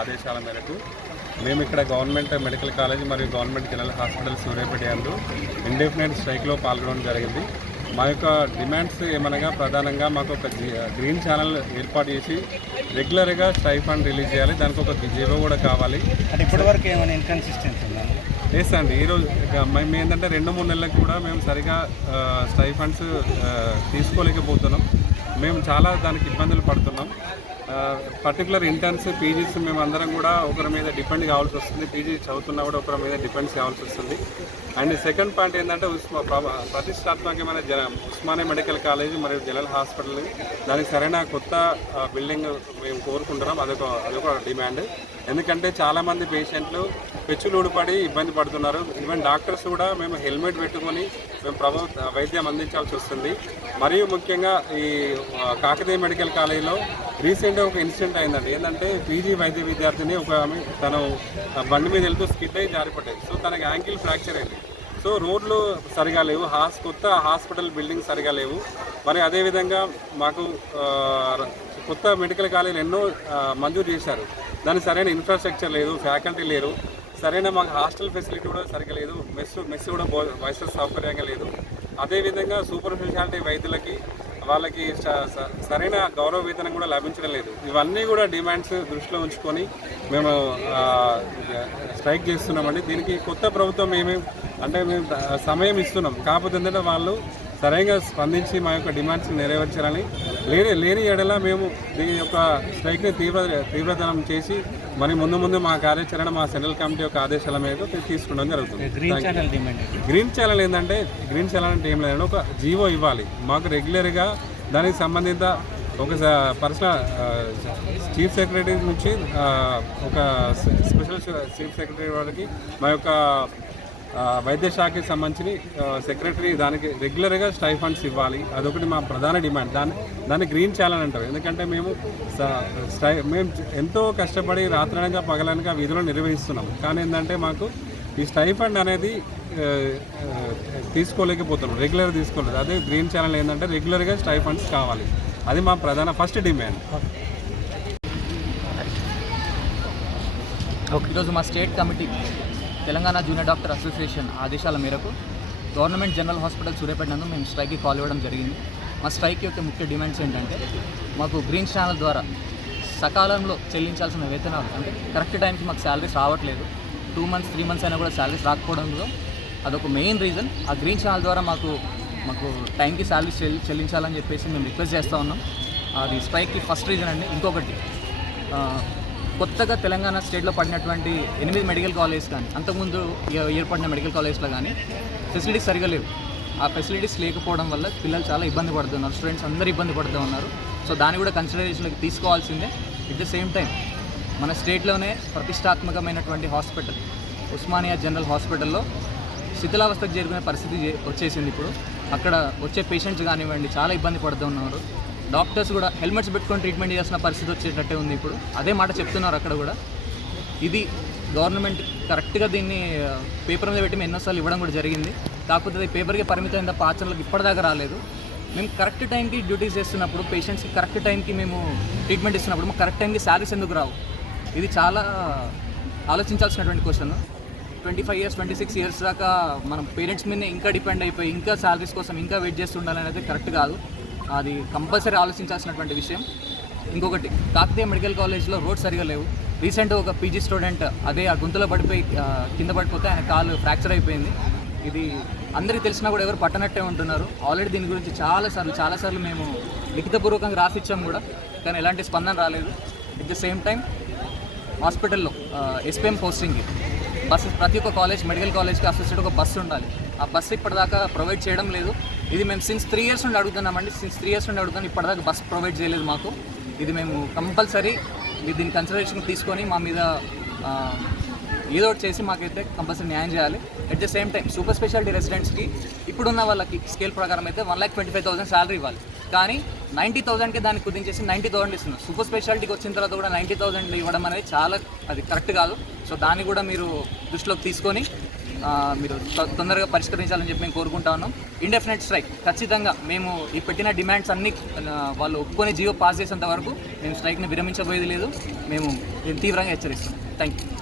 ఆదేశాల మేరకు మేము ఇక్కడ గవర్నమెంట్ మెడికల్ కాలేజ్ మరియు గవర్నమెంట్ జనరల్ హాస్పిటల్ సూర్యాపేట యందు ఇండెఫినెట్ స్ట్రైక్లో పాల్గొనడం జరిగింది. మా యొక్క డిమాండ్స్ ఏమనగా ప్రధానంగా మాకు ఒక గ్రీన్ ఛానల్ ఏర్పాటు చేసి రెగ్యులర్గా స్టైఫండ్ రిలీజ్ చేయాలి. దానికి ఒక జీవో కూడా కావాలి. అంటే ఇప్పటివరకు ఏమైనా ఇన్కన్సిస్టెన్సీ ఉందండి? ఎస్ అండి. ఈరోజు మేము ఏంటంటే 2-3 నెలలకు కూడా మేము సరిగా స్టైఫండ్స్ తీసుకోలేకపోతున్నాం. మేము చాలా దానికి ఇబ్బందులు పడుతున్నాం. పర్టికులర్ ఇంటర్న్స్ పీజీస్ మేము అందరం కూడా ఒకరి మీద డిపెండ్ కావాల్సి వస్తుంది. పీజీ చదువుతున్నా కూడా ఒకరి మీద డిపెండ్స్ కావాల్సి వస్తుంది. అండ్ సెకండ్ పాయింట్ ఏంటంటే ప్రతిష్టాత్మకమైన ఉస్మానియా మెడికల్ కాలేజ్ మరియు జనరల్ హాస్పిటల్ దానికి సరైన కొత్త బిల్డింగ్ మేము కోరుకుంటున్నాం. అదొక డిమాండ్. ఎందుకంటే చాలామంది పేషెంట్లు పెచ్చులూడిపడి ఇబ్బంది పడుతున్నారు. ఈవెన్ డాక్టర్స్ కూడా మేము హెల్మెట్ పెట్టుకొని మేము వైద్యం అందించాల్సి వస్తుంది. మరియు ముఖ్యంగా ఈ కాకతీయ మెడికల్ కాలేజీలో రీసెంట్గా ఒక ఇన్సిడెంట్ అయిందండి. ఏంటంటే పీజీ వైద్య విద్యార్థిని ఒక ఆమె తను బండి మీద వెళ్తూ స్కిడ్ అయ్యి జారిపడ్డాయి. సో తనకి యాంకిల్ ఫ్రాక్చర్ అయింది. సో రోడ్లు సరిగా లేవు, కొత్త హాస్పిటల్ బిల్డింగ్ సరిగా లేవు. మరి అదేవిధంగా మాకు కొత్త మెడికల్ కాలేజీలు ఎన్నో మంజూరు చేశారు. దానికి సరైన ఇన్ఫ్రాస్ట్రక్చర్ లేదు, ఫ్యాకల్టీ లేరు, సరైన మాకు హాస్టల్ ఫెసిలిటీ కూడా సరిగా లేదు, మెస్ కూడా వయసు సౌకర్యంగా లేదు. అదేవిధంగా సూపర్ స్పెషాలిటీ వైద్యులకి వాళ్ళకి సరైన గౌరవ వేతనం కూడా లభించడం లేదు. ఇవన్నీ కూడా డిమాండ్స్ దృష్టిలో ఉంచుకొని మేము స్ట్రైక్ చేస్తున్నామండి. దీనికి కొత్త ప్రభుత్వం మేము సమయం ఇస్తున్నాం. కాకపోతే ఏంటంటే వాళ్ళు సరైన స్పందించి మా యొక్క డిమాండ్స్ నెరవేర్చాలని, లేని ఎడల మేము దీని యొక్క స్ట్రైక్ని తీవ్రతరం చేసి మరి ముందు మా కార్యాచరణ మా సెంట్రల్ కమిటీ యొక్క ఆదేశాల మేరకు తీసుకోవడం జరుగుతుంది. గ్రీన్ ఛానల్ ఏంటంటే గ్రీన్ ఛానల్ అంటే ఏం లేదంటే ఒక జీవో ఇవ్వాలి మాకు రెగ్యులర్గా. దానికి సంబంధిత ఒక పర్సనల్ చీఫ్ సెక్రటరీ నుంచి ఒక స్పెషల్ చీఫ్ సెక్రటరీ వారికి మా యొక్క వైద్య శాఖకి సంబంధించి సెక్రటరీ దానికి రెగ్యులర్గా స్టైఫండ్స్ ఇవ్వాలి. అదొకటి మా ప్రధాన డిమాండ్. దాన్ని గ్రీన్ ఛానల్ అంటారు. ఎందుకంటే మేము ఎంతో కష్టపడి రాత్రనగా పగలనగా విధులు నిర్వహిస్తున్నాం. కానీ ఏంటంటే మాకు ఈ స్టైఫండ్ అనేది తీసుకోలేకపోతున్నాం, రెగ్యులర్ తీసుకోలేదు. అదే గ్రీన్ ఛానల్ ఏంటంటే రెగ్యులర్గా స్టైఫండ్స్ కావాలి. అది మా ప్రధాన ఫస్ట్ డిమాండ్. ఈరోజు మా state committee Telangana junior doctor association ఆదేశాల మేరకు గవర్నమెంట్ జనరల్ హాస్పిటల్ సూర్యాపేట నందు మేము స్ట్రైక్కి కాల్ ఇవ్వడం జరిగింది. మా స్ట్రైక్ యొక్క ముఖ్య డిమాండ్స్ ఏంటంటే మాకు గ్రీన్ ఛానల్ ద్వారా సకాలంలో చెల్లించాల్సిన వేతనాలు అంటే కరెక్ట్ టైంకి మాకు శాలరీస్ రావట్లేదు. 2 months 3 months అయినా కూడా శాలరీస్ రాకపోవడంలో అదొక మెయిన్ రీజన్. ఆ గ్రీన్ ఛానల్ ద్వారా మాకు టైంకి శాలరీస్ చెల్లించాలని చెప్పేసి మేము రిక్వెస్ట్ చేస్తూ ఉన్నాం. అది స్ట్రైక్కి ఫస్ట్ రీజన్ అండి. ఇంకొకటి కొత్తగా తెలంగాణ స్టేట్లో పడినటువంటి 8 మెడికల్ కాలేజ్ కానీ అంతకుముందు ఏర్పడిన మెడికల్ కాలేజ్లో కానీ ఫెసిలిటీస్ సరిగా లేవు. ఆ ఫెసిలిటీస్ లేకపోవడం వల్ల పిల్లలు చాలా ఇబ్బంది పడుతున్నారు, స్టూడెంట్స్ అందరూ ఇబ్బంది పడుతూ ఉన్నారు. సో దాన్ని కూడా కన్సిడరేషన్లోకి తీసుకోవాల్సిందే. ఎట్ ద సేమ్ టైం మన స్టేట్లోనే ప్రతిష్టాత్మకమైనటువంటి హాస్పిటల్ ఉస్మానియా జనరల్ హాస్పిటల్లో శిథిలావస్థకు చేరుకునే పరిస్థితి వచ్చేసింది. ఇప్పుడు అక్కడ వచ్చే పేషెంట్స్ కానివ్వండి చాలా ఇబ్బంది పడుతూ ఉన్నారు. డాక్టర్స్ కూడా హెల్మెట్స్ పెట్టుకొని ట్రీట్మెంట్ చేయాల్సిన పరిస్థితి వచ్చేటట్టే ఉంది. ఇప్పుడు అదే మాట చెప్తున్నారు అక్కడ కూడా. ఇది గవర్నమెంట్ కరెక్ట్గా దీన్ని పేపర్ మీద పెట్టి మేము ఎన్నోసార్లు ఇవ్వడం కూడా జరిగింది. కాకపోతే అది పేపర్కి పరిమితమైన తప్ప ఆచరణలకు ఇప్పటిదాకా రాలేదు. మేము కరెక్ట్ టైంకి డ్యూటీస్ చేస్తున్నప్పుడు పేషెంట్స్కి కరెక్ట్ టైంకి మేము ట్రీట్మెంట్ ఇస్తున్నప్పుడు మాకు కరెక్ట్ టైంకి శాలరీస్ ఎందుకు రావు? ఇది చాలా ఆలోచించాల్సినటువంటి క్వశ్చన్. 25 years 26 years దాకా మనం పేరెంట్స్ మీద ఇంకా డిపెండ్ అయిపోయి ఇంకా శాలరీస్ కోసం ఇంకా వెయిట్ చేస్తుండాలనేది కరెక్ట్ కాదు. అది కంపల్సరీ ఆలోచించాల్సినటువంటి విషయం. ఇంకొకటి కాకతీయ మెడికల్ కాలేజ్లో రోడ్ సరిగా లేవు. రీసెంట్గా ఒక పీజీ స్టూడెంట్ అదే ఆ గుంతలో పడిపోయి కింద పడిపోతే ఆయన కాలు ఫ్రాక్చర్ అయిపోయింది. ఇది అందరికీ తెలిసినా కూడా ఎవరు పట్టనట్టే ఉంటున్నారు. ఆల్రెడీ దీని గురించి చాలాసార్లు మేము లిఖితపూర్వకంగా రాసిచ్చాము కూడా, కానీ ఎలాంటి స్పందన రాలేదు. ఎట్ ద సేమ్ టైం హాస్పిటల్లో ఎస్పీఎం పోస్టింగ్కి బస్సు ప్రతి ఒక్క కాలేజ్ మెడికల్ కాలేజ్కి అసోసియేట్ ఒక బస్సు ఉండాలి. ఆ బస్సు ఇప్పటిదాకా ప్రొవైడ్ చేయడం లేదు. ఇది మేము సిన్స్ 3 years నుండి అడుగుతున్నామండి. ఇప్పటిదాకా బస్సు ప్రొవైడ్ చేయలేదు మాకు. ఇది మేము కంపల్సరీ దీని కన్సిడరేషన్ తీసుకొని మా మీద ఏదో ఒకటి చేసి మాకైతే కంపల్సరీ న్యాయం చేయాలి. At the same time super speciality రెసిడెంట్స్కి ఇప్పుడున్న వాళ్ళకి స్కేల్ ప్రకారం అయితే 1,25,000 శాలరీ ఇవ్వాలి. కానీ 90,000కి దాన్ని కుదించేసి 90,000 ఇస్తున్నారు. సూపర్ స్పెషాలిటీకి వచ్చిన తర్వాత కూడా 90,000 ఇవ్వడం అనేది అది కరెక్ట్ కాదు. సో దాన్ని కూడా మీరు దృష్టిలోకి తీసుకొని మీరు తొందరగా పరిష్కరించాలని చెప్పి మేము కోరుకుంటా ఉన్నాం. ఇండెఫినెట్ స్ట్రైక్ ఖచ్చితంగా మేము ఈ పెట్టిన డిమాండ్స్ అన్నీ వాళ్ళు ఒప్పుకొని జీవో పాస్ చేసేంత వరకు మేము స్ట్రైక్ని విరమించబోయేది లేదు. మేము తీవ్రంగా హెచ్చరిస్తాం. Thank you.